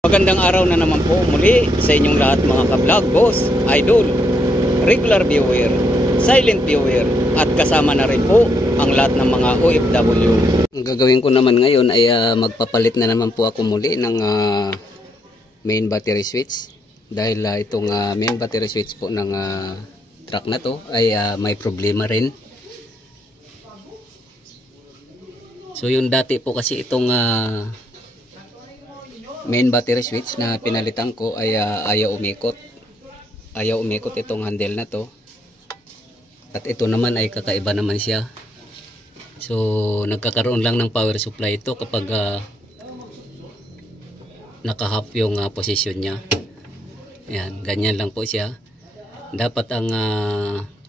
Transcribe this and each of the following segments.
Magandang araw na naman po muli sa inyong lahat mga ka-vlog, boss, idol, regular viewer, silent viewer at kasama na rin po ang lahat ng mga OFW. Ang gagawin ko naman ngayon ay magpapalit na naman po ako muli ng main battery switch dahil itong main battery switch po ng truck na to ay may problema rin. So yung dati po kasi itong main battery switch na pinalitan ko ay ayaw umikot. Ayaw umikot itong handle na to. At ito naman ay kakaiba naman siya. So nagkakaroon lang ng power supply ito kapag naka-half yung position niya. Ayan, ganyan lang po siya. Dapat ang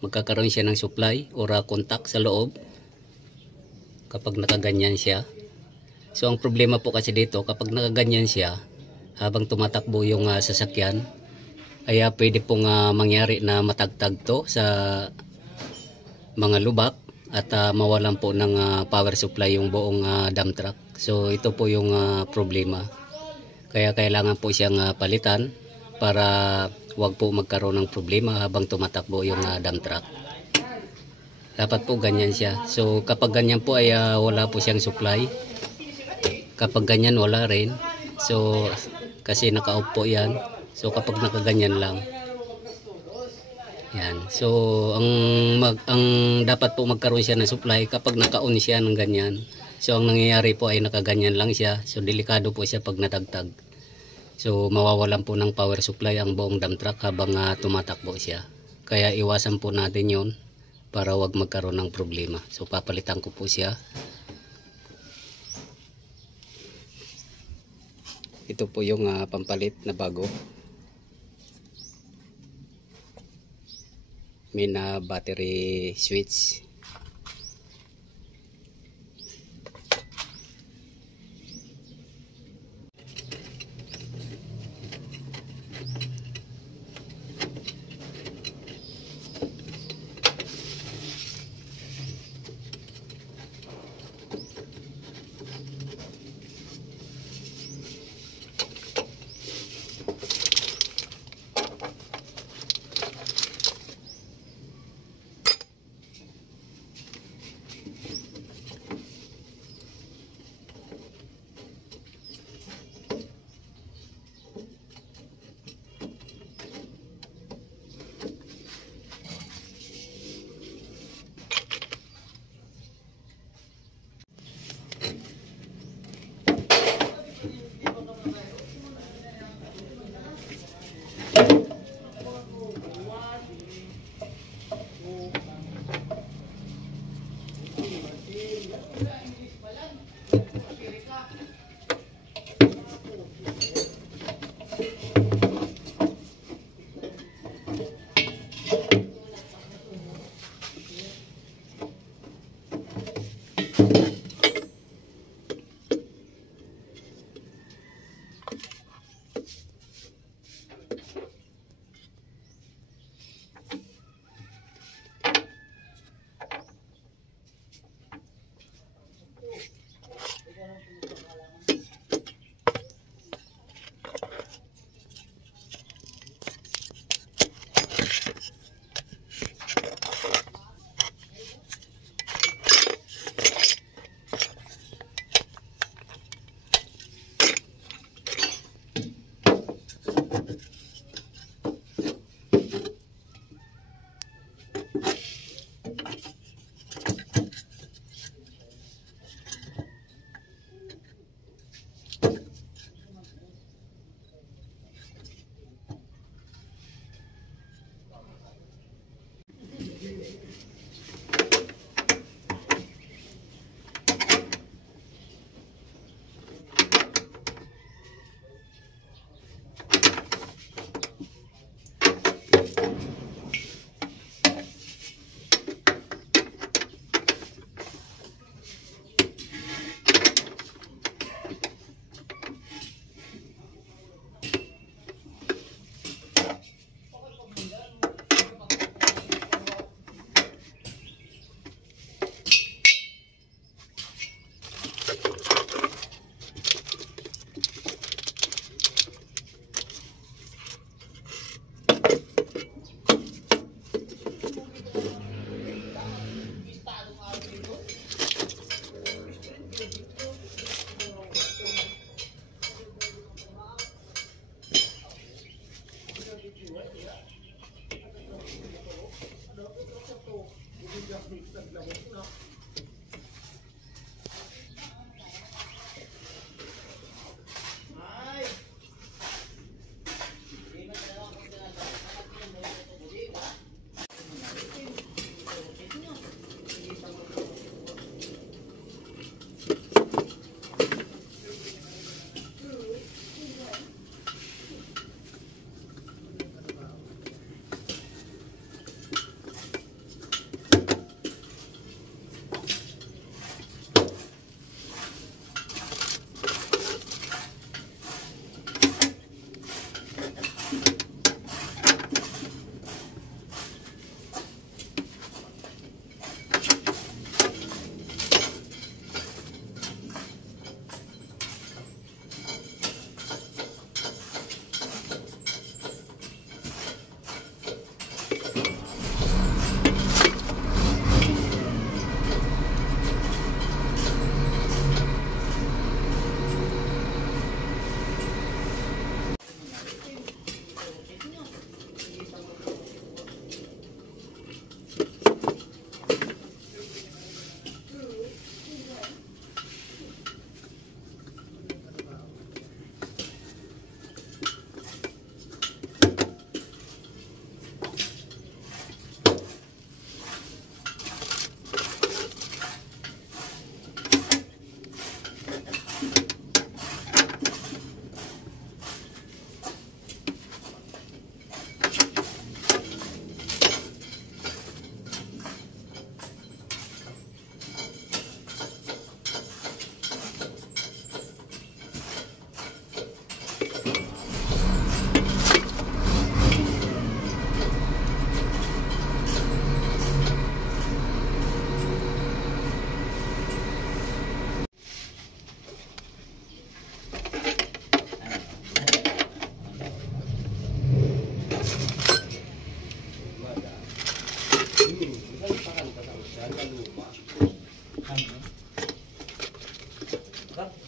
magkakaroon siya ng supply or contact sa loob kapag nakaganyan siya. So ang problema po kasi dito, kapag nakaganyan siya, habang tumatakbo yung sasakyan, ay pwede pong mangyari na matagtag to sa mga lubak at mawalan po ng power supply yung buong dump truck. So ito po yung problema. Kaya kailangan po siyang palitan para wag po magkaroon ng problema habang tumatakbo yung dump truck. Dapat po ganyan siya. So kapag ganyan po ay wala po siyang supply. Kapag ganyan wala rin. So kasi naka-off po yan. So kapag nakaganyan lang. Yan. So ang dapat po magkaroon siya ng supply kapag naka-on siya ng ganyan. So ang nangyayari po ay nakaganyan lang siya. So delikado po siya pag natagtag. So mawawalan po ng power supply ang buong dump truck habang tumatakbo siya. Kaya iwasan po natin yon para wag magkaroon ng problema. So papalitan ko po siya. Ito po yung pampalit na bago. Main battery switch.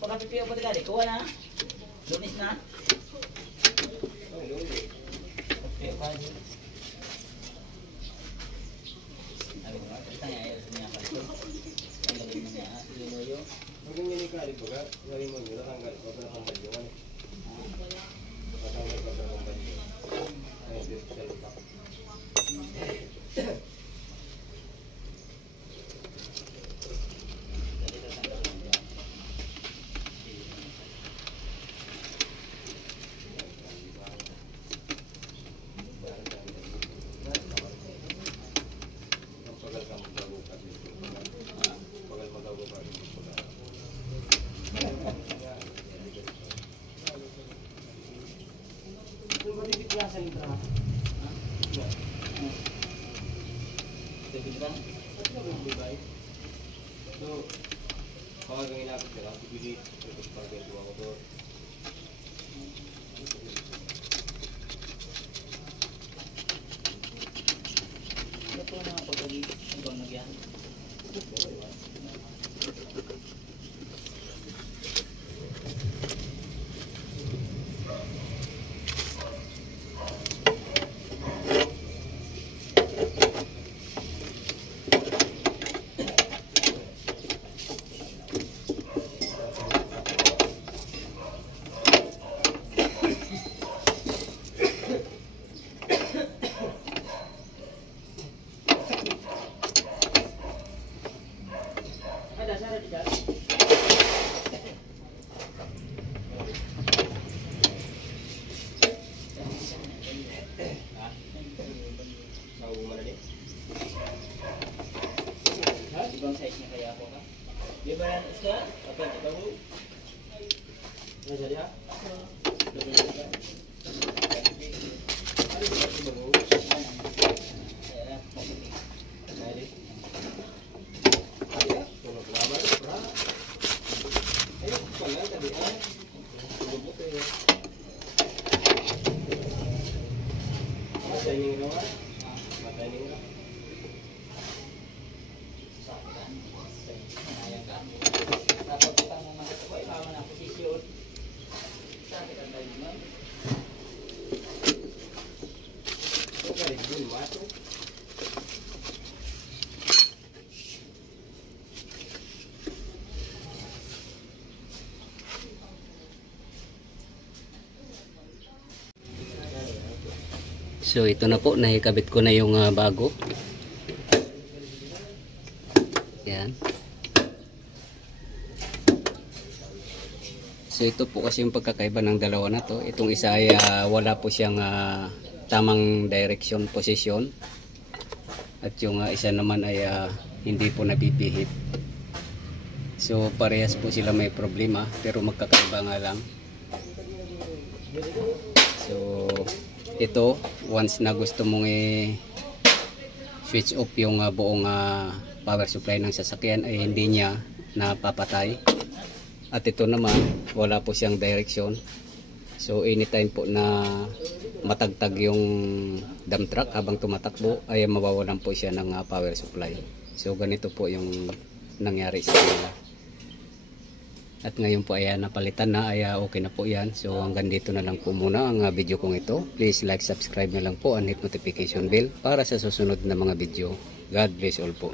Pagkapipiyo pa gali, kuha na. Lunis na. Pipiyo pa gali. Sabi ko, ito nga ayos niya pa ito. Ang galing mo niya, iluyo. Huwag yung minikali po ka, gawin mo nyo, natanggal ko, natanggal yung ano. Natanggal ko, natanggal yung ay, dito sa lupa. Kung matipikla sa libra, so, kapag ang inapit ka lang, pipilit, tapos pag-gawa ko to. Ito po mga pagkalit. Ang bang nagyan. Ibang size niya kaya ako ka? Di ba yan isda? Apa ito mo? Nasa diya? So ito na po, naikabit ko na yung bago. Yan. So ito po kasi yung pagkakaiba ng dalawa na to. Itong isa ay wala po siyang tamang direction, position. At yung isa naman ay hindi po nabibihit. So parehas po sila may problema pero magkakaiba nga lang. So ito once na gusto mong switch off yung buong power supply ng sasakyan ay hindi niya napapatay. At ito naman wala po siyang direction, so anytime po na matagtag yung dump truck habang tumatakbo ay mawawalan po siya ng power supply. So ganito po yung nangyari sa kanila. At ngayon po ay napalitan na, ay okay na po yan. So hanggang dito na lang po muna ang video kong ito. Please like, subscribe na lang po and hit notification bell para sa susunod na mga video. God bless all po.